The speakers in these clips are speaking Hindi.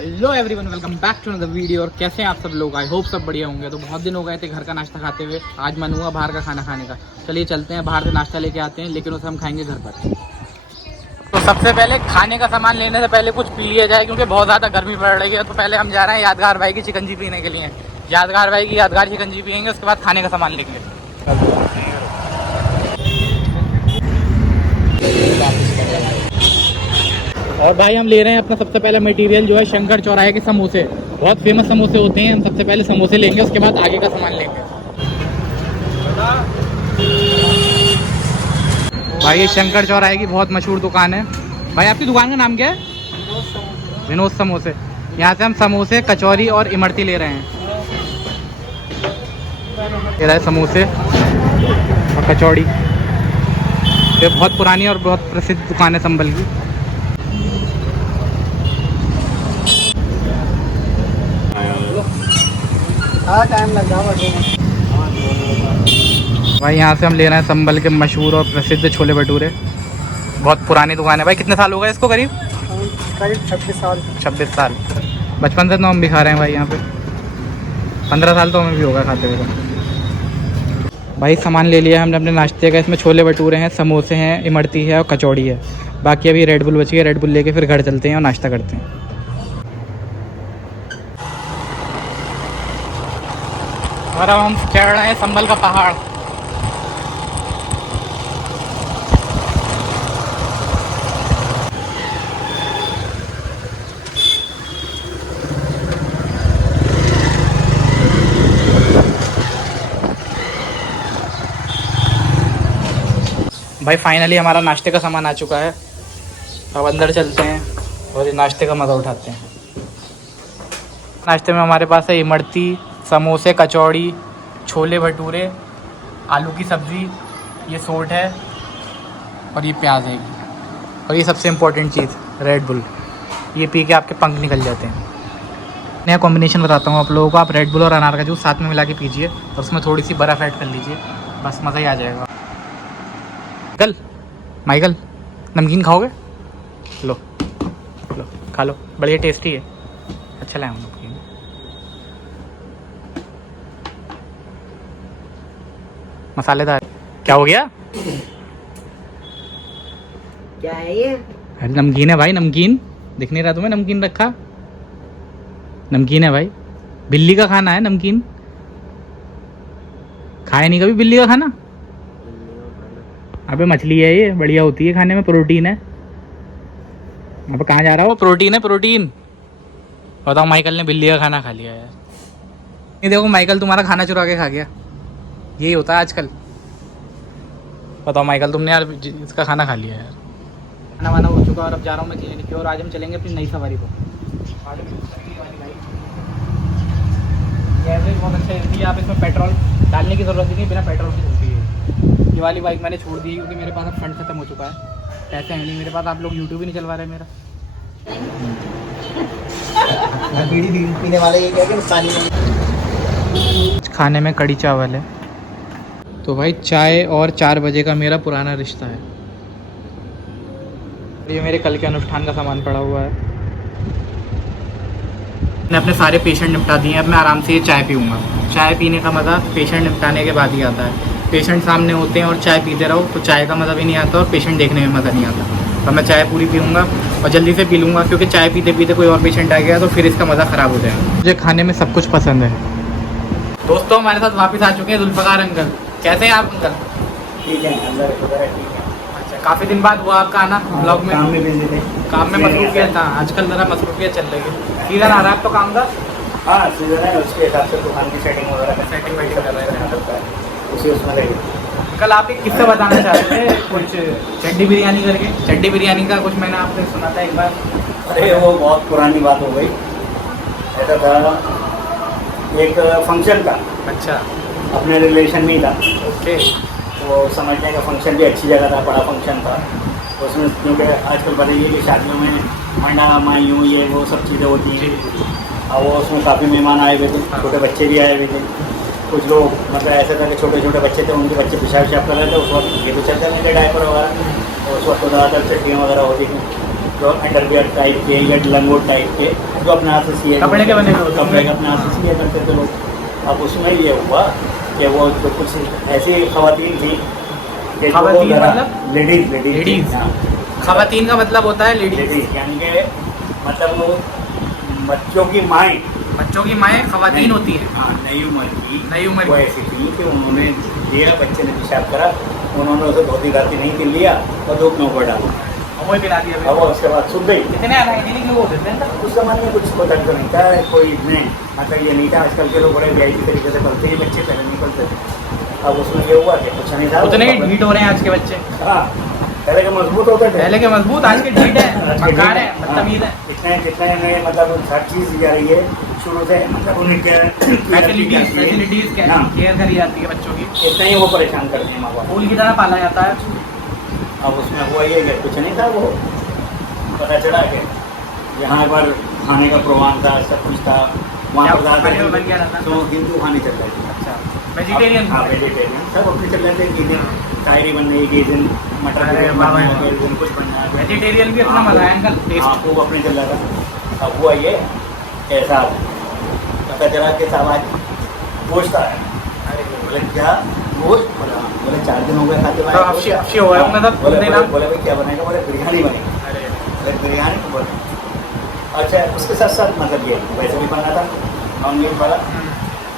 Hello everyone, welcome back to another video. और कैसे हैं आप सब लोग? आई होप सब बढ़िया होंगे। तो बहुत दिन हो गए थे घर का नाश्ता खाते हुए। आज मन हुआ बाहर का खाना खाने का। चलिए चलते हैं, बाहर से नाश्ता लेके आते हैं, लेकिन उसे हम खाएंगे घर पर। तो सबसे पहले खाने का सामान लेने से पहले कुछ पी लिया जाए, क्योंकि बहुत ज़्यादा गर्मी पड़ रही है। तो पहले हम जा रहे हैं यादगार भाई की शिकंजी पीने के लिए। यादगार भाई की यादगार शिकंजी पियेंगे, उसके बाद खाने का सामान लेंगे। और भाई हम ले रहे हैं अपना सबसे पहला मटेरियल जो है शंकर चौराहे के समोसे। बहुत फेमस समोसे होते हैं। हम सबसे पहले समोसे लेंगे, उसके बाद आगे का सामान लेंगे। भाई ये शंकर चौराहे की बहुत मशहूर दुकान है। भाई आपकी दुकान का नाम क्या है? विनोद समोसे। यहाँ से हम समोसे, कचौरी और इमरती ले रहे हैं। ये रहा है समोसे और कचौड़ी। ये बहुत पुरानी और बहुत प्रसिद्ध दुकान है संभल की। टाइम लग जाओ भाई। यहाँ से हम ले रहे हैं संभल के मशहूर और प्रसिद्ध छोले भटूरे। बहुत पुरानी दुकान है भाई। कितने साल हो गए इसको? करीब 26 साल। बचपन से तो हम भी खा रहे हैं भाई यहाँ पे। 15 साल तो हमें भी होगा खाते हुए। भाई सामान ले लिया हमने अपने नाश्ते का। इसमें छोले भटूरे हैं, समोसे हैं, इमरती है और कचौड़ी है। बाकी अभी रेड बुल बची है। रेड बुल लेके फिर घर चलते हैं और नाश्ता करते हैं। और अब हम चढ़ रहे हैं संभल का पहाड़। भाई फाइनली हमारा नाश्ते का सामान आ चुका है। अब अंदर चलते हैं और ये नाश्ते का मज़ा उठाते हैं। नाश्ते में हमारे पास है इमरती, समोसे, कचौड़ी, छोले भटूरे, आलू की सब्ज़ी, ये सोट है और ये प्याज है। और ये सबसे इम्पोर्टेंट चीज़ रेड बुल। ये पी के आपके पंख निकल जाते हैं। नया कॉम्बिनेशन बताता हूँ आप लोगों को। आप रेड बुल और अनार का जूस साथ में मिला के पीजिए और उसमें थोड़ी सी बर्फ़ ऐड कर लीजिए, बस मज़ा ही आ जाएगा। माइकल नमकीन खाओगे? लो लो खा लो, बढ़िया टेस्टी है। अच्छा लाया हूँ नमकीन। मसालेदार। क्या हो गया? क्या है ये? अरे नमकीन है भाई, नमकीन। दिख नहीं रहा तुम्हें? नमकीन रखा, नमकीन है भाई। बिल्ली का खाना है नमकीन। खाया नहीं कभी बिल्ली का खाना? अबे मछली है ये, बढ़िया होती है खाने में, प्रोटीन है। अब कहाँ जा रहा हो? प्रोटीन है, प्रोटीन। बताओ, माइकल ने बिल्ली का खाना खा लिया यार। ये देखो माइकल तुम्हारा खाना चुरा के खा गया। यही होता है आजकल। बताओ माइकल, तुमने यार इसका खाना खा लिया यार। खाना वाना हो चुका और अब जा रहा हूँ मैं क्लिनिक की और आज हम चलेंगे अपनी नई सवारी को। एवरेज बहुत अच्छा देती है। आप इसमें पेट्रोल डालने की ज़रूरत नहीं, बिना पेट्रोल की चलती है। ये वाली बाइक मैंने छोड़ दी क्योंकि मेरे पास अब फंड खत्म हो चुका है। पैसे हैं नहीं मेरे पास। आप लोग यूट्यूब ही नहीं चलवा रहे मेरा। बीड़ी पीने वाले ये क्या खाने में कड़ी चावल है। तो भाई चाय और 4 बजे का मेरा पुराना रिश्ता है। ये मेरे कल के अनुष्ठान का सामान पड़ा हुआ है। मैंने अपने सारे पेशेंट निपटा दिए हैं। अब मैं आराम से ये चाय पीऊँगा। चाय पीने का मज़ा पेशेंट निपटाने के बाद ही आता है। पेशेंट सामने होते हैं और चाय पीते रहो तो चाय का मज़ा भी नहीं आता और पेशेंट देखने में मज़ा नहीं आता। तो मैं चाय पूरी पीऊँगा और जल्दी से पी लूँगा, क्योंकि चाय पीते पीते कोई और पेशेंट आ गया तो फिर इसका मज़ा ख़राब हो जाएगा। मुझे खाने में सब कुछ पसंद है। दोस्तों हमारे साथ वापस आ चुके हैं जुल्फ़कार अंकल। कैसे हैं आप अंकल? ठीक है, अंदर ठीक है। अच्छा, काफ़ी दिन बाद हुआ आपका आना ब्लॉग में। काम में बिजी थे। काम में मसरूफियत था। आजकल ज़रा मसरूफियत चल रही है। सीजन आ रहा है आपका काम का? हाँ सीजन है, उसके हिसाब से दुकान की सेटिंग वगैरह सेटिंग वेटिंग कर रहे हैं। उसी उसमें रहेगी। कल आप एक किस्सा बताना चाह रहे थे कुछ चड्डी बिरयानी करके। चड्डी बिरयानी का कुछ मैंने आपसे सुना था एक बार। अरे वो बहुत पुरानी बात हो गई। ऐसा था, एक फंक्शन था। अच्छा, अपने रिलेशन में ही था। ओके। वो समझने का फंक्शन भी अच्छी जगह था, बड़ा फंक्शन था। उसमें क्योंकि आजकल बताइए कि शादियों में मंडा मायूँ ये वो सब चीज़ें होती हैं। और वो उसमें काफ़ी मेहमान आए हुए थे, छोटे बच्चे भी आए हुए थे। कुछ लोग मतलब ऐसा था कि छोटे छोटे बच्चे थे, उनके बच्चे पेशाब विशाब कर रहे थे। उस वक्त ये तो चलते नहीं थे डायपर वगैरह। तो उस वक्त तो ज़्यादातर चड्डियाँ वगैरह होती थी, तो अंडरवियर टाइप के या लंगोट टाइप के जो अपने हाथ से सिए कपड़े के बने हुए होते हैं। कपड़े के अपने हाथ से सिए करते थे लोग। अब उसमें ये हुआ कि वो जो कुछ ऐसी खवातीन थी कि जो वो खवातीन जरा- मतलब? Ladies ladies. हाँ, खवातीन का मतलब होता है लेडीज। लेडीज यानी कि मतलब वो बच्चों की माएँ बच्चों की माएँ खवातीन होती है। हाँ, नई उम्र की नई उम्र वो की। ऐसी थी कि उन्होंने लिया, बच्चे ने पेशाब करा, उन्होंने उसे धोती घाती नहीं कर लिया और धूप में ऊपर डाला। वही पिला दिया अब वो उसके बाद सूख गई। कितने हाइजीनिक लोग होते थे ना? उस जमाने में कुछ पता नहीं था, कोई इतने मतलब ये नहीं था। आजकल के लोग बड़े वीआईपी तरीके से पलते हैं, बच्चे पहले नहीं पलते थे। अब उसमें ये हुआ कि कुछ नहीं था। उतने ही ढीठ हो रहे हैं आज के बच्चे। हाँ, पहले के मजबूत होते थे, पहले के मजबूत, आज के ढीठ है, आज के मक्कार ढीठ है, हैं। बदतमीज है। इतने जितने इन्हें मतलब हर चीज़ दी जा रही है शुरू से, मतलब उनके फैसिलिटीज हाँ, केयर करी जाती है बच्चों की। इतना ही वो परेशान करते हैं माँ बाप। फूल की तरह पाला जाता है। अब उसमें हुआ ये कि कुछ नहीं था, वो पता चला कि यहाँ पर खाने का प्रोग्राम था, सब कुछ था वहाँ क्या पर ज़्यादातर खाने में बन क्या रहता? तो हिंदू खाने चल रहे थे। अच्छा, वेजिटेरियन। हाँ, वेजिटेरियन सब अपने चल रहे थे। किस दिन शायरी बन रही, किस दिन मटर अरे बिरयानी वाह बनना है, भाई। किस दिन कुछ बनना है। वेजिटेरियन भी अपना मजा है इनका हाँ, टेस्ट। खूब अपने चल रहा था। अब हुआ ये ऐसा पता चला कि साहब आज गोश्त आया। अरे बोले क्या गोश्त? बोले 4 दिन हो गए खाते तो अफशी हो गए होंगे तब बोले देना। बोले भाई क्या बनेगा? बोले बिरयानी बनेगी। अरे बोले बिरयानी बोले अच्छा। उसके साथ साथ मतलब ये वैसे भी बना था नॉन वेज वाला।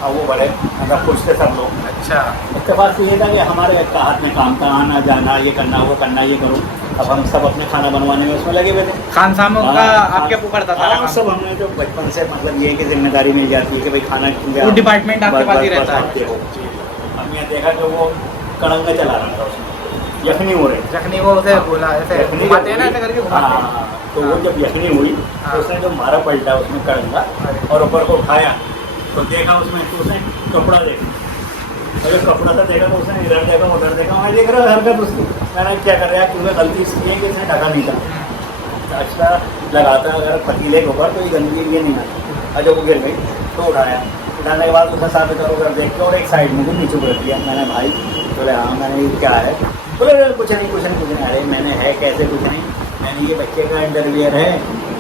अब वो बड़े मतलब खुश थे सब लोग। अच्छा, उसके बाद तो ये था कि हमारे एक हाथ में काम का आना जाना, ये करना वो करना, ये करो। अब हम सब अपने खाना बनवाने में उसमें लगे हुए थे। खान साहब का हाँ, आपके ऊपर था सारा हाँ, काम। सब हमने जो बचपन से मतलब ये कि जिम्मेदारी मिल जाती है कि भाई खाना फूड डिपार्टमेंट आपके पास ही रहता है। है। हमने देखा कि वो कड़ंगा चला रहा था उसमें, यखनी हो रही। जखनी वो उसे बोला ऐसे यखनी घुमाते हैं ना, जब ऐसे करके हुई- घुमाते हैं। हाँ, तो वो जब यखनी हुई हाँ। तो उसने जो मारा पलटा उसमें कड़ंगा और ऊपर को उठाया तो देखा उसमें, तो उसने कपड़ा देखा। अगर कपड़ा था देखा तो उसने इधर देखा उधर देखा, मैं देख रहा हरकत उसकी। मैंने क्या कर रहा है क्योंकि गलती इसकी है कि इसने ढका नहीं था। अच्छा लगाता अगर पतीले के ऊपर तो ये गंदगी ये नहीं आती। और जब वो गिर गई तो उठाया, उठाने के बाद उसने साथ इधर उधर देख के और एक साइड में भी नीचे उतर दिया। मैंने भाई बोले हाँ, मैंने ये क्या है? बोले कुछ नहीं कुछ नहीं कुछ नहीं। अरे मैंने है कैसे कुछ नहीं, मैंने ये बच्चे का अंडरवियर है,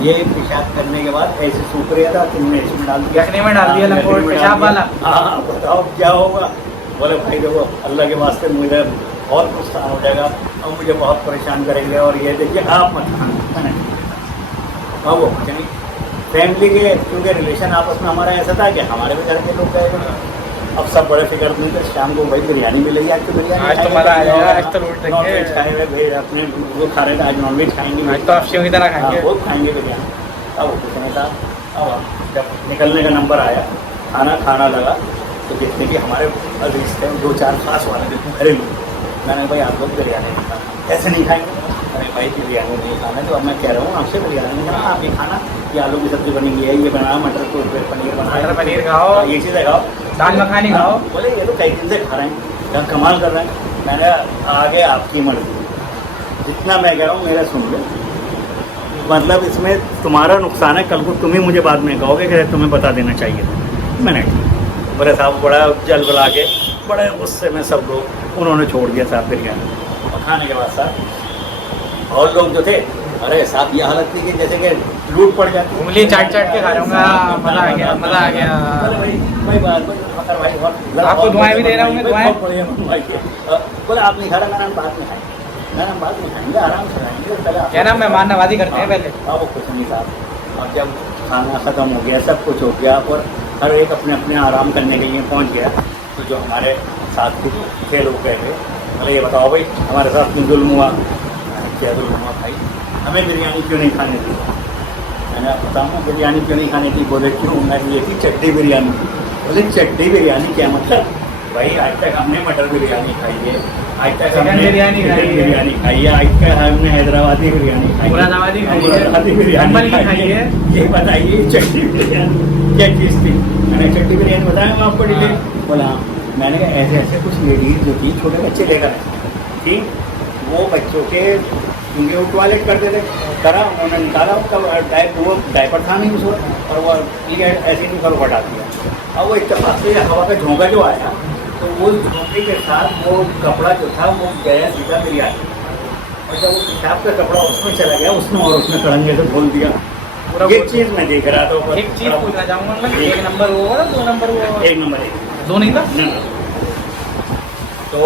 ये पेशाब करने के बाद ऐसे सूख रहा था, तुमने इसमें डाल दिया, यखनी में डाल दिया, हाँ, लंगोट यखनी में पेशाब डाल दिया। वाला। हाँ, बताओ क्या होगा? बोले भाई देखो अल्लाह के वास्ते मुझे बहुत नुकसान हो जाएगा और मुझे बहुत परेशान करेंगे और ये देखिए आप मत खाना। मैंने हाँ वो कुछ नहीं, फैमिली के क्योंकि रिलेशन आपस में हमारा ऐसा था कि हमारे भी घर के लोग गए हुए। अब सब बड़े फिक्र नहीं थे, शाम को भाई बिरयानी मिलेगी, आज तो बिरयानी आज तो खाएंगे, मजा आ जाएगा, आज तो लूट देंगे। नॉनवेज खाएंगे भाई, अपने वो खा रहे थे आज नॉनवेज खाएंगे, आज तो अफशियों की तरह खाएंगे। वो खाएंगे बिरयानी। अब वो कुछ नहीं था। अब जब निकलने का नंबर आया, खाना लगा तो जितने भी हमारे अजीज थे 2-4 खास वाले थे घरेलू, मैंने भाई आप लोग बिरयानी नहीं खाना। कैसे नहीं खाएंगे? अरे भाई बिरयानी नहीं खाना। तो अब मैं कह रहा हूँ आपसे बिरयानी नहीं खाना, आप ये खाना, ये आलू की सब्ज़ी बनी है, ये बना मटर को पनीर बना, मटर पनीर खाओ, ये चीज़ें खाओ, दाल मखानी खाओ। बोले ये तो कई दिन से खा रहे हैं, यहाँ कमाल कर रहे हैं। मैंने आगे आपकी मर्जी, जितना मैं कह रहा हूँ मेरा सुन लो, मतलब इसमें तुम्हारा नुकसान है, कल को तुम ही मुझे बाद में कहोगे कि तुम्हें बता देना चाहिए था। मैंने बोले साहब बड़ा जल बुला के बड़े गुस्से में सब लोग उन्होंने छोड़ दिया साहब बिरयानी। और खाने के बाद साहब और लोग जो थे, अरे साहब ये हालत थी कि जैसे कि लूट पड़ जाती, उंगली चाट चाट के खा रहा हूँ। मजा आ गया, मजा आ गया। आपको दुआएं भी दे रहा हूँ मैं, दुआएं। बोले आप नहीं खा रहे, मैंने बात नहीं खाई, मैंने बात नहीं खाएंगे, आराम से खाएंगे। क्या ना मेहमान नवाजी करते हैं पहले। हाँ वो कुछ नहीं साहब। अब जब खाना ख़त्म हो गया, सब कुछ हो गया और हर एक अपने अपने आराम करने के लिए पहुंच गया, तो जो हमारे साथ थे लोग गए थे, बोले ये बताओ भाई हमारे साथ में जुल्म हुआ। क्या जुल्म हुआ भाई? हमें बिरयानी क्यों नहीं खाने दी? मैंने बताऊँ बिरयानी क्यों नहीं खाने दी? बोले क्यों? मैंने ये थी चट्टी बिरयानी। बोले चट्टी बिरयानी क्या मतलब? भाई आज तक हमने मटर बिरयानी खाई है, आज तक चिकन हमने बिरयानी खाई है, बिरयानी खाई है, आज तक हमने हैदराबादी बिरयानी खाई है, मुरादाबादी खाई है, मुरादाबादी बिरयानी अंबल की खाई खाई है। है। ये बताइए चट्टी बिरयानी क्या चीज़ थी? मैंने चट्टी बिरयानी बताया मैं आपको डिटेल। बोला मैंने कहा ऐसे ऐसे कुछ लेडीज जो थी छोटे बच्चे लेकर आए, ठीक, वो बच्चों के क्योंकि वो टॉयलेट करते थे, करा उन्होंने निकाला उनका वो डायपर था नहीं उसमें, और वो ऐसे ही निकल हटा दिया। अब वो इत्तेफाक से हवा का झोंका जो आया तो वो झोंके के साथ वो कपड़ा जो था वो गया सीधा बिरयानी, और जब वो पेशाब का कपड़ा उसमें चला गया उसने और उसने कड़ंगे से खोल दिया। पूरा एक चीज़ मैं देख रहा था ऊपर। एक चीज़ पूछना चाहूँगा मतलब जी। 1 नंबर वो होगा 2 नंबर वो होगा? एक नंबर एक। दो नहीं था? तो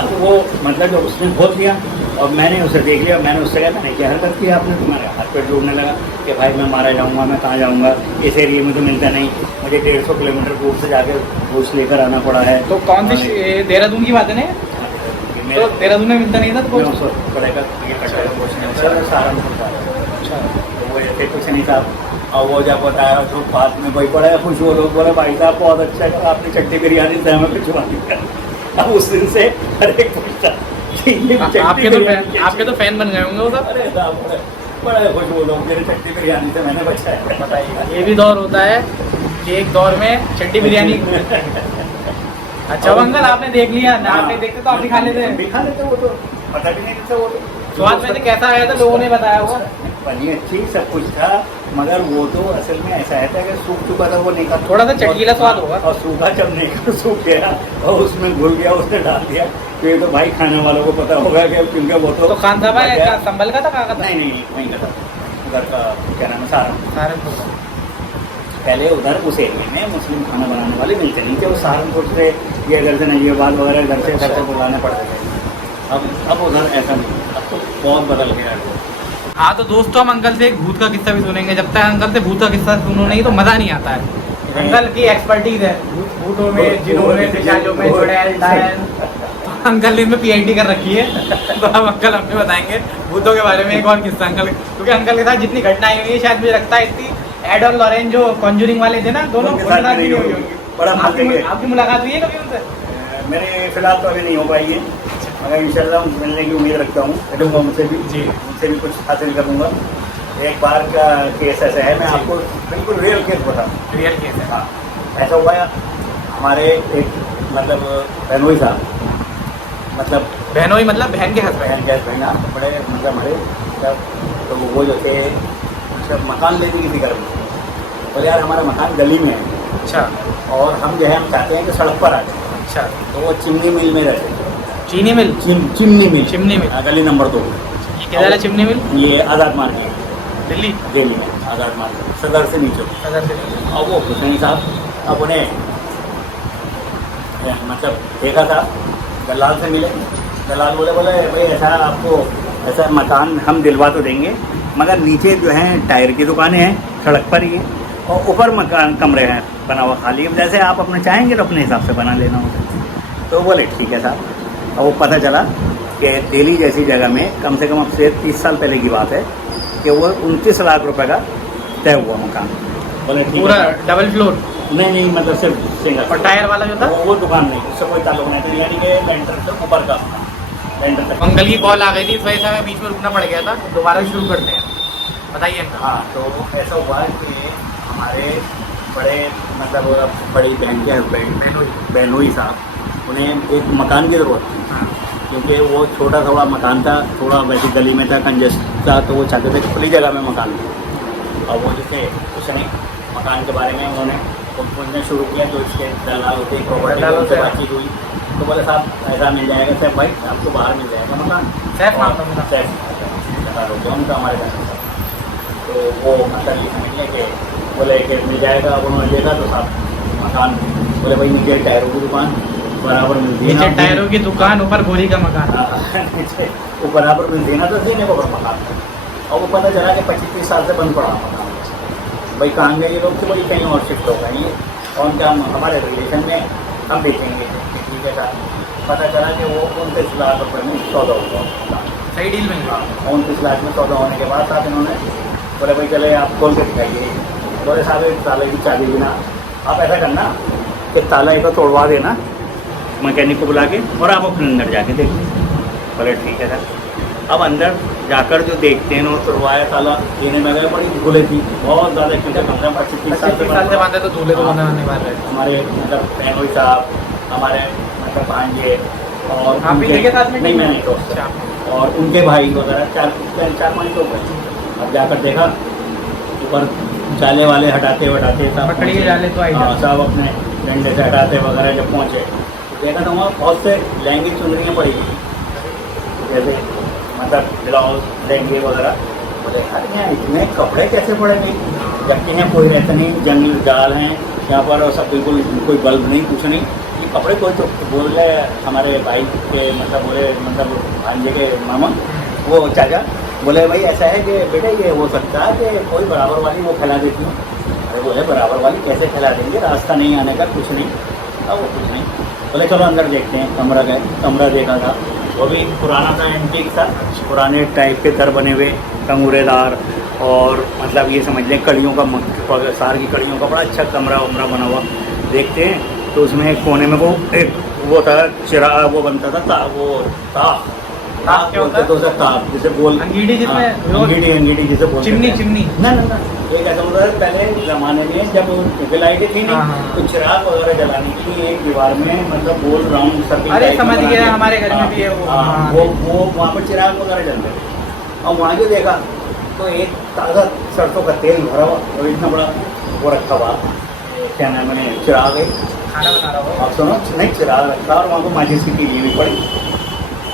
अब वो मतलब जब उसने बोल दिया और मैंने उसे देख लिया, मैंने उससे कहा मैंने क्या हरकत की आपने, तुम्हारे हाथ पे जोड़ने लगा कि भाई मैं मारा जाऊँगा, मैं कहाँ जाऊँगा, इस एरिए में तो मिलता नहीं, मुझे 150 किलोमीटर दूर से जाके घूस लेकर आना पड़ा है। तो कौन सी देहरादून की बात है ना? तो देहरादून में मिलता नहीं था तो पड़ेगा सहारनपुर का। अच्छा। तो वो ऐसे कुछ नहीं था। और वो जब बताया तो बाद में भाई बड़ा खुश हो लोग, बोले भाई साहब बहुत अच्छा है, आपने चट्टी बिरयानी से हमें भिजवा दिया। अब उस दिन से हर एक पूछता आपके तो फैन बन गए होंगे वो सब। अरे साहब बड़ा खुश हो लोग, मेरे चट्टी बिरयानी से मैंने बचाया। बताइए, ये भी दौर होता है कि एक दौर में चट्टी बिरयानी। अच्छा अंकल आपने देख लिया ना? आप नहीं देखते तो आप दिखा लेते? दिखा लेते, वो तो पता भी नहीं था। वो तो स्वाद में से कैसा आया था लोगों ने बताया होगा? बनी अच्छी सब कुछ था, मगर वो तो असल में ऐसा है था कि सूख चुका था वो नहीं का, थोड़ा सा चटकीला स्वाद होगा। और सूखा जब नहीं का सूख गया और उसमें घुल गया, उसने डाल दिया। तो ये तो भाई खाने वालों को पता होगा कि क्योंकि वो तो खान साहब है संभल का था, कहाँ का था? नहीं वहीं का था, उधर का क्या नाम है, सहारनपुर का। पहले उधर उस एरिया में मुस्लिम खाना बनाने वाले मिलते नहीं थे, वो सहारनपुर से ये घर से नजीबाबाद वगैरह घर से बुलाने पड़ते थे। अब उधर ऐसा नहीं, अब तो बहुत बदल गया है। हाँ तो दोस्तों हम अंकल से एक भूत का किस्सा भी सुनेंगे। जब तक अंकल से भूत का किस्सा सुनो नहीं तो मज़ा नहीं आता है। अंकल की एक्सपर्टीज है भूतों में, जिनों में, पिशाचों में, चुड़ैल, डायन। तो अंकल ने इसमें PhD कर रखी है। तो अब अंकल हमें बताएंगे भूतों के बारे में एक और किस्सा अंकल, क्योंकि अंकल के साथ जितनी घटनाएं हुई है शायद मुझे लगता है इतनी एड और लॉरेन जो कॉन्जूरिंग वाले थे ना दोनों, उनके साथ भी नहीं हुई होगी। आपकी मुलाकात हुई है कभी उनसे? मेरे फिलहाल तो अभी नहीं हो पाई है, मगर इंशाल्लाह मिलने की उम्मीद रखता हूँ, करूँगा उनसे भी जी, उनसे भी कुछ हासिल करूँगा। एक बार का केस ऐसा है, मैं आपको बिल्कुल रियल केस बताऊँ। रियल केस है? हाँ, ऐसा हुआ है हमारे एक मतलब बहनोई साहब, मतलब बहनोई मतलब बहन के हस्बैंड? बहन बड़े मतलब हमारे जब तो वो जो थे जब मकान लेने की फिक्र में, बोले यार हमारा मकान गली में है। अच्छा। और हम जो है हम चाहते हैं कि सड़क पर आ जाए। अच्छा। तो वो चिमनी मिल में रहते थे। चीनी मिल? चिमनी मिल गली नंबर 2। ये किधर है चिमनी मिल? ये आज़ाद मार्केट, दिल्ली में आज़ाद मार्केट, सदर से नीचे। और वो हुसैनी साहब अब उन्हें मतलब देखा था, दलाल से मिले, दलाल बोले भाई ऐसा आपको ऐसा मकान हम दिलवा तो देंगे, मगर नीचे जो है टायर की दुकानें हैं सड़क पर ही है, और ऊपर मकान कमरे हैं बना हुआ खाली, जैसे आप अपने चाहेंगे तो अपने हिसाब से बना लेना होगा। तो बोले ठीक है साहब। और वो पता चला कि दिल्ली जैसी जगह में कम से कम अब से 30 साल पहले की बात है कि वो 29 लाख रुपए का तय हुआ मकान। बोले पूरा डबल फ्लोर? नहीं मतलब सिर्फ सिंगल। और टायर वाला जो था वो दुकान नहीं, उससे कोई ताल्लुक नहीं था, यानी कि लेंटर से ऊपर का लेंटर तक। अंकल की कॉल आ गई थी, इस वजह से हमें बीच में रुकना पड़ गया था, दोबारा शुरू करते हैं। बताइए अंकल। हाँ तो ऐसा हुआ कि हमारे बड़े मतलब बड़ी बहन के हस्बैंड बहनोई साहब, उन्हें एक मकान की ज़रूरत थी। हाँ। क्योंकि वो थोड़ा मकान था, थोड़ा वैसी गली में था, कंजेस्ट था, तो वो चाहते थे कि खुली जगह में मकान हो। और वो जैसे उसने मकान के बारे में उन्होंने पूछना शुरू किया, तो इसके दलाल होते प्रॉपर्टी बातचीत हुई, तो बोले साहब ऐसा मिल जाएगा सैफ भाई, आपको बाहर मिल जाएगा मकान। सैफ नाम था मेरा? सैफ उनका हमारे घर। तो वो मतलब ये समझ लिया कि बोले कि मिल जाएगा। अब उन्होंने देखा तो साहब मकान, बोले भाई नीचे टायरों की दुकान बराबर मिलती है, नीचे टायरों की दुकान, ऊपर गोली का मकान। नीचे वो बराबर मिलती है ना, तो देने को मकान। और वो पता चला कि 25-30 साल से बंद पड़ा मकान। भाई कहाँ गए ये लोग, तो भाई कहीं और शिफ्ट हो गए, और उनका हमारे रिलेशन में हम बेचेंगे, ठीक है साहब। पता चला कि वो 29 लाख रुपये में सौदा हुआ। सही डील मिल गया। 29 लाख में सौदा होने के बाद साहब इन्होंने बोले भाई चले आप खोल के दिखाइए। बोले साहब एक ताले की चाबी बिना, आप ऐसा करना कि ताला एक तोड़वा देना मैकेनिक को बुला के, और आप अपने अंदर जाके देखिए। बोले ठीक है सर। अब अंदर जाकर जो देखते हैं, और तोड़वाया ताला देने में गए, बड़ी धूले थी बहुत ज़्यादा, क्योंकि कम से कम 25-30 साल से बांधे तो धूले तो होने वाले। हमारे मतलब बहनोई साहब, हमारे मतलब भांजे, और आप भी देखे साथ में? नहीं मैं नहीं दोस्त, और उनके भाई वगैरह 4-5 लोग हैं। अब जाकर देखा, ऊपर जाले वाले हटाते मकड़ी के जाले तो आई सब अपने डंडे से हटाते वगैरह जब पहुँचे, तो देखा था वहाँ बहुत से लहंगे चुनरियाँ पड़ी हुई, जैसे मतलब ब्लाउज लहंगे वगैरह बोले यार यहाँ इतने कपड़े कैसे पड़े नहीं, जबकि यहाँ कोई रहता नहीं, जंगल जाल हैं यहाँ पर, और सब बिल्कुल कोई बल्ब नहीं, कुछ नहीं, ये कपड़े कोई तो बोल रहे हमारे भाई के मतलब बोले मतलब भांजे के मामा वो चाचा बोले भाई ऐसा है कि बेटे ये हो सकता है कि कोई बराबर वाली वो फैला देती है। अरे बोले बराबर वाली कैसे फैला देंगे, रास्ता नहीं आने का, कुछ नहीं। अब वो कुछ नहीं, बोले चलो अंदर देखते हैं। कमरा गए, कमरा देखा था, वो भी पुराना था, एंटीक था, पुराने टाइप के घर बने हुए, कंगूरेदार, और मतलब ये समझ लें कड़ियों का, सार की कड़ियों का बड़ा अच्छा कमरा वमरा बना हुआ। देखते हैं तो उसमें एक कोने में वो एक वो था चिराग, वो बनता था वो ताक, ताक क्या होता है, तो ताक जिसे बोल अंगीठी, जिसमें अंगीठी जिसे बोलते चिमनी, चिमनी ना ना ना, एक ऐसा होता है पहले ज़माने में जब लाइटें थी नहीं, तो चिराग वगैरह जलाने के लिए एक दीवार में मतलब गोल राउंड सर्किल, अरे समझ गया, हमारे घर में भी है वो वहाँ पर चिराग वगैरह जलते थे। और वहाँ जो देखा तो एक ताज़ा सरसों का तेल भरा हुआ और इतना बड़ा वो रखा हुआ, क्या नाम है, चिराग है, खाना बना रहा हो, आप सुनो, नहीं चिराग रखा और वहाँ को माचिस की तीली भी पड़ी।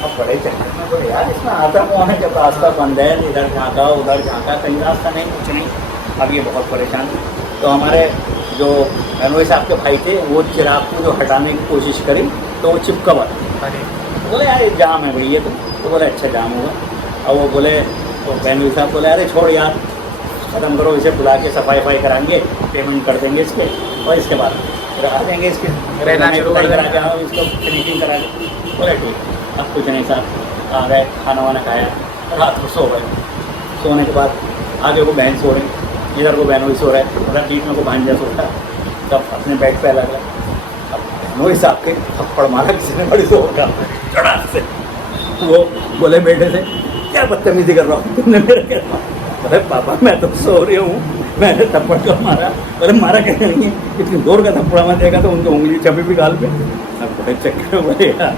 अब बड़े चक्कर में बोले यार इसमें आता कौन है, जब रास्ता बंद है, इधर झाँका उधर झाँका, कहीं रास्ता नहीं, कुछ नहीं। अब ये बहुत परेशान। तो हमारे जो मनोज साहब के भाई थे वो चिराग को जो हटाने की कोशिश करी तो वो चिपका बना। बोले यार ये जाम है भैया, तो बोले अच्छा जाम होगा। और वो बोले तो मनोज साहब बोले अरे छोड़ यार ख़त्म करो, इसे बुला के सफाई कराएंगे, पेमेंट कर देंगे इसके, और इसके बाद फिर आ देंगे इसके रहना शुरू कर करा के, इसको फिनिशिंग करा के। बोले ठीक। अब कुछ नहीं साहब, आ गए, खाना वाना खाया, रात को सो गए। सोने के बाद आगे को बहन सो रही, इधर को बहनों ही सो रहे, उधर बीच में को भांजा सोता, तब अपने बेड पे अलग अलग। अब मनोज साहब के थप्पड़ मारा किसी ने बड़ी जोर का चढ़ाक से। वो बोले बेटे से क्या बदतमीजी कर रहा हूँ तुमने मेरे के, अरे पापा मैं तो सो रही हूँ, मैंने थप्पड़ क्यों मारा? अरे मारा क्या नहीं है, इतनी जोर का थप्पड़ मैं देखा तो उनको उंगली चपी भी गाल पे। अब बड़े चक्कर में बोले यार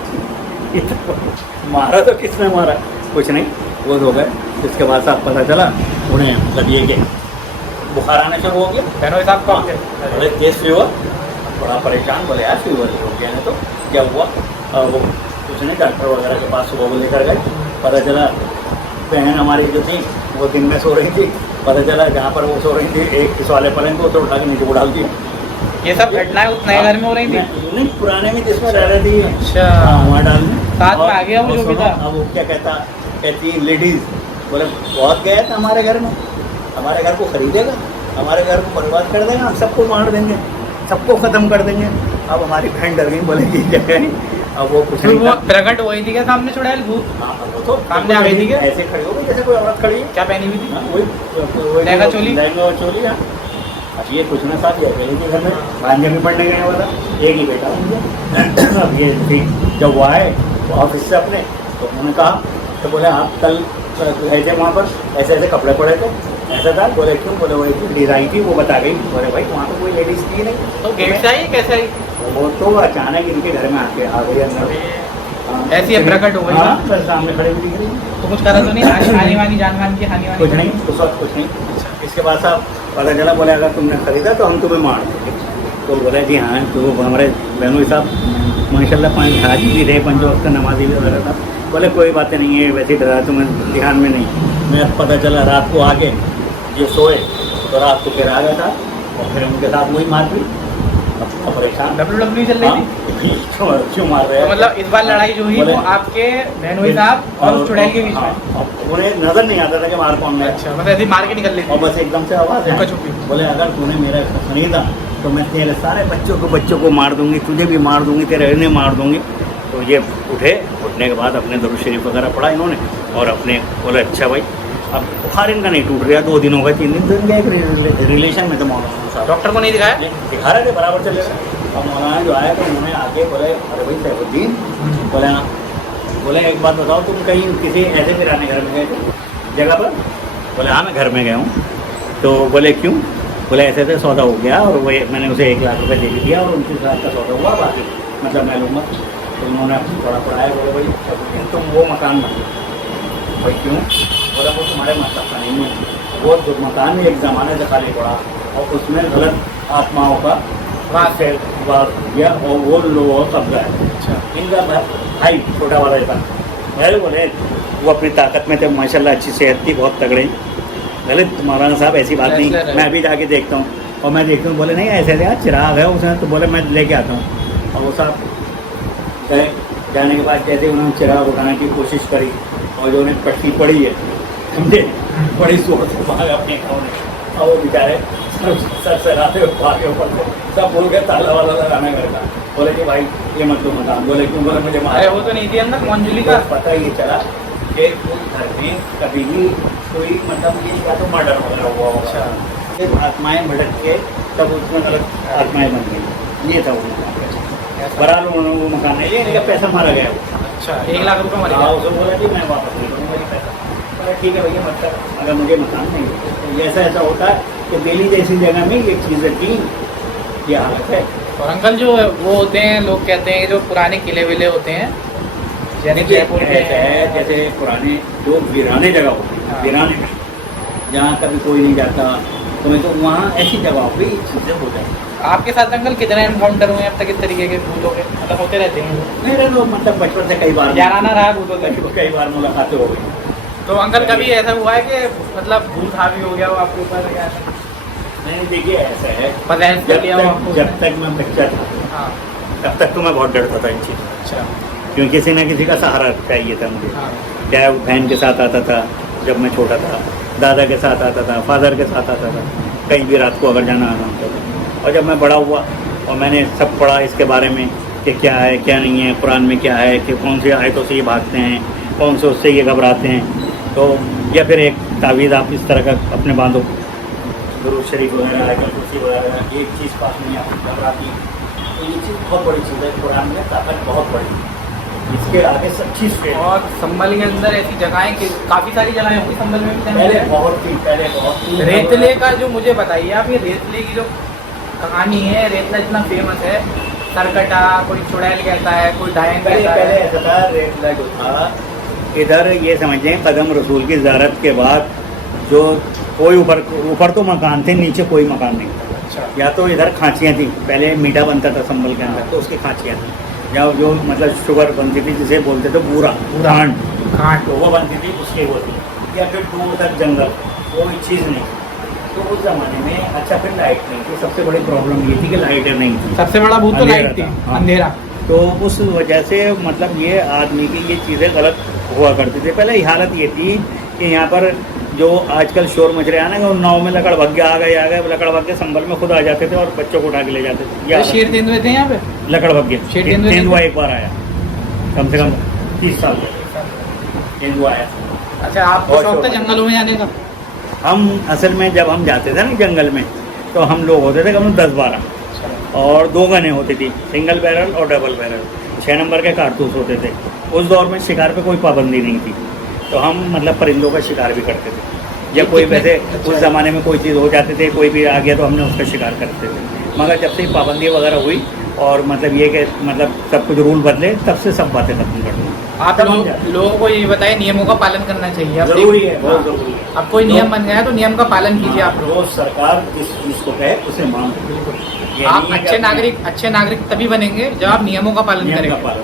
मारा तो किसने मारा, कुछ नहीं, वो हो गए। इसके बाद साहब पता चला उन्हें मतलब ये कि बुखार आने शुरू हो गया। मनोज साहब को बोले केस फीवर, बड़ा परेशान। बोले यार फीवर हो गया है तो क्या हुआ? वो कुछ नहीं, डॉक्टर वगैरह के पास सुबह को लेकर गए। पता चला बहन हमारी जो थी वो दिन में सो रही थी, पता चला जहाँ पर वो सो रही थी एक इस वाले पलंग को तो उठा के नीचे को डाल दिया। ये सब घटनाएं उस नए घर में हो रही थी? नहीं, पुराने में जिसमें रह रही थी। अच्छा, वहाँ डाल साथ में आ गया वो जो भी था। अब वो क्या कहती लेडीज, बोले बहुत गया था हमारे घर में, हमारे घर को खरीदेगा, हमारे घर को बर्बाद कर देगा, हम सबको मार देंगे, सबको ख़त्म कर देंगे। अब हमारी बहन डर गई, बोले ये क्या है। अब वो कुछ नहीं था, प्रकट हुई थी क्या सामने चुड़ैल भूत? हाँ वो तो सामने आ गई थी क्या? ऐसे खड़ी हो गई जैसे कोई औरत खड़ी है। क्या पहनी हुई थी? वही लहंगा चोली? लहंगा और चोली। हाँ, अब ये कुछ ना साथ ही अकेले के घर में भांजे भी पढ़ने गया हुआ था, एक ही बेटा उनका। अब ये थी जब वो आए तो ऑफिस से अपने, तो उन्होंने कहा तो बोले आप कल गए थे वहाँ पर, ऐसे ऐसे कपड़े पड़े थे, ऐसा था। बोले क्यों? बोले वो एक लेडीज आई थी, वो बता गई। बोले भाई वहाँ पर कोई लेडीज थी नहीं। तो गेट से आई कैसे आई? वो तो अचानक इनके घर में आके आ गई अंदर। ऐसी है प्रकट हो गई? हाँ, बस सामने खड़े हुई दिख रही। तो कुछ करा तो नहीं? हानि वानी जान मान की हानि वानी? कुछ नहीं, उस वक्त कुछ नहीं। इसके बाद साहब पता चला, बोले अगर तुमने खरीदा तो हम तुम्हें मार देंगे। तो बोले जी हाँ। तो हमारे बहनोई साहब माशाल्लाह 5 हाजी भी थे, 5 वक्त नमाजी भी वगैरह था। बोले कोई बातें नहीं है, वैसे डरा तुम्हें ध्यान में नहीं। मैं पता चला रात को आके ये सोए तो रात को फिर आ गया था और फिर उनके साथ वही मार हुई। अब परेशान WWE चल रही थी? क्यों मार रहे हैं? तो मतलब इस बार लड़ाई जो हुई वो आपके बहनोई साहब और उस चुड़ैल के बीच में? उन्हें नजर नहीं आता था कि मार कौन है। अच्छा, मतलब ऐसे मार के निकल लेती? और बस एकदम से आवाज़ है, बोले अगर तूने मेरा खरीदा तो मैं तेरे सारे बच्चों को मार दूंगी, तुझे भी मार दूंगी, तेरे इन्हें मार दूंगी। तो ये उठने के बाद अपने दरूद शरीफ वगैरह पढ़ा इन्होंने और अपने बोले अच्छा भाई अब बुखार इनका नहीं टूट रहा, 2 दिन हो गए, 3 दिन तो इनका एक रिलेशन में थे मौलाना साहब। डॉक्टर को नहीं दिखाया? दिखा रहे थे, बराबर चले गए। अब मौलाना जो आया तो उन्होंने आके बोले अरे भाई सैफुद्दीन, बोले हाँ। बोले एक बात बताओ, तुम कहीं किसी ऐसे किराने घर में गए थे जगह पर? बोले हाँ मैं घर में गया हूँ। तो बोले क्यों? बोले ऐसे ऐसे सौदा हो गया और वो मैंने उसे 1 लाख रुपये दे दिया और 29 लाख का सौदा हुआ, बाकी मतलब मैं लूँगा। तो उन्होंने थोड़ा पढ़ाया। बोले भाई तुम वो मकान मत लो। भाई क्यों? बोला वो तुम्हारे मतलब का नहीं है, वो जो मकान में एक ज़माने से खाली पड़ा और उसमें गलत आत्माओं का वास किया और वो लोगों कब्जा है। अच्छा, इनका भाई छोटा वाला था। मेरे बोले वो अपनी ताकत में थे माशाल्लाह, अच्छी सेहत थी, बहुत तगड़े। गलत मौलाना साहब, ऐसी बात नहीं। ऐसे रहे। मैं अभी जाके देखता हूँ और मैं देखता हूँ, बोले नहीं ऐसे यार चिराग है उसने, तो बोले मैं लेके आता हूँ। और वो साहब गए, जाने के बाद जैसे उन्होंने चिराग उठाने की कोशिश करी और जो उन्हें पट्टी पड़ी है समझे, बड़ी जोर से भाग अपने गाँव में। और वो बेचारे सर से राते हुए भागे ऊपर से, सब बोल के ताला वाला लगाना घर का। बोले कि भाई ये मत लो मकान। बोले क्यों? बोले मुझे अरे वो तो नहीं थी अंदर मंजुली का। पता ये चला कि उस घर में कभी भी कोई मतलब ये या तो मर्डर वगैरह हुआ होगा। अच्छा। सिर्फ आत्माएं भटक के तब उसमें गलत आत्माएं बन गई। ये था वो मकान। बहरहाल उन्होंने वो मकान नहीं लिया, इनका पैसा मारा गया। अच्छा, 1 लाख रुपए मर हाँ, गया। उसे बोला कि मैं वापस नहीं करूँगा ये पैसा। बोला ठीक है भैया मत कर, अगर मुझे मकान नहीं है। तो ऐसा ऐसा होता है कि दिल्ली जैसी जगह में ये चीज़ें थी, ये हालत है। और अंकल जो वो होते हैं, लोग कहते हैं जो पुराने किले विले होते हैं, यानी जयपुर के ऐसा है जैसे पुराने जो वीराने जगह होती है, हाँ। वीराने में जहाँ कभी कोई नहीं जाता, तो वहाँ ऐसी जगह पे ये चीज़ें हो जाती। आपके साथ अंकल कितने एनकाउंटर हुए अब तक इस तरीके के भूतों के? मतलब होते रहते हैं मेरे लोग मतलब बचपन से कई बार याराना रहा भूतों का? कई बार मुलाकातें हो गई। तो अंकल कभी ऐसा हुआ है कि मतलब भूत हावी हो गया हो आपके ऊपर या नहीं देखिए ऐसा है, परहेज कर लिया हो आपको? जब तक मैं बच्चा था हाँ। तब तक तो मैं बहुत डरता था इन चीज़ों से, अच्छा। क्योंकि किसी न किसी का सहारा चाहिए था मुझे। हाँ। क्या वो बहन के साथ आता था जब मैं छोटा था, दादा के साथ आता था, फादर के साथ आता था, कहीं भी रात को अगर जाना आना होता था। और जब मैं बड़ा हुआ और मैंने सब पढ़ा इसके बारे में कि क्या है क्या नहीं है, कुरान में क्या है कि कौन सी आयतों से ये भागते हैं, कौन से उससे ये घबराते हैं, तो या फिर एक तावीज़ आप इस तरह का अपने बांधो, दुरूद शरीफ वगैरह है, कुर्सी वगैरह, एक चीज़ पास नहीं आपको घबराती। तो ये चीज़ बहुत बड़ी चीज़ है, कुरान में ताकत बहुत बड़ी है, इसके आगे सब चीज़ फेल है। और संभल के अंदर ऐसी जगहें कि काफ़ी सारी जगहें होंगी संभल में भी पहले जहाँ बहुत थी। रेतले का जो मुझे बताइए आप, ये रेतले की जो कहानी है, रेतला इतना फेमस है, सरकटा, कोई चुड़ैल कहता है, कोई डायन पहले कहता पहले है। ऐसा था, रेतला जो था इधर ये समझें कदम रसूल की ज़ियारत के बाद जो कोई ऊपर तो मकान थे, नीचे कोई मकान नहीं था। अच्छा। या तो इधर खांचियाँ थी, पहले मीठा बनता था संभल के अंदर, तो उसकी खांचियाँ थी, या जो मतलब शुगर बनती थी जिसे बोलते थे बूरा खांड, घाट। तो वो बनती थी उसकी वो थी, या फिर दूर तक जंगल, कोई चीज़ नहीं। तो उस ज़माने में अच्छा फिर लाइट नहीं थी, सबसे बड़ी प्रॉब्लम ये थी कि लाइटें नहीं थी, सबसे बड़ा भूत तो अंधेरा लाइट थी, था, हाँ। अंधेरा। तो उस वजह से मतलब ये आदमी की ये चीज़ें गलत हुआ करती थी। पहले ये हालत ये थी कि यहाँ पर जो आजकल शोर मच रहा है ना, वो नाव में लकड़ भग गया, आ गए लकड़ भग के संभल में खुद आ जाते थे और बच्चों को उठा के ले जाते थे। ये शेर तेंदुए थे यहाँ पे? लकड़ भग गया, शेर तेंदुए तेंदुआ एक बार आया, कम से कम 30 साल पहले तेंदुआ आया। अच्छा, आपको और शौक था शौक है। जंगलों में जाने का? हम असल में जब हम जाते थे ना जंगल में, तो हम लोग होते थे कम 10-12, और 2 गनें होती थी, सिंगल बैरल और डबल बैरल, 6 नंबर के कारतूस होते थे। उस दौर में शिकार पे कोई पाबंदी नहीं थी, तो हम मतलब परिंदों का शिकार भी करते थे, या कोई वैसे उस ज़माने में कोई चीज़ हो जाती थी, कोई भी आ गया तो हमने उसका शिकार करते थे। मगर जब से पाबंदी वगैरह हुई और मतलब ये कि मतलब सब कुछ रूल बदले, तब से सब बातें खत्म कर दी। आप लोगों को ये बताइए, नियमों का पालन करना चाहिए। अब ज़रूरी है, बहुत ज़रूरी है। अब कोई नियम बन गया है तो नियम का पालन कीजिए आप लोग। जो सरकार जिस चीज़ को कहे उसे मानो। ये आप नहीं है कि अच्छे नागरिक तभी बनेंगे जब आप नियमों का पालन नियम का करेंगे। पालन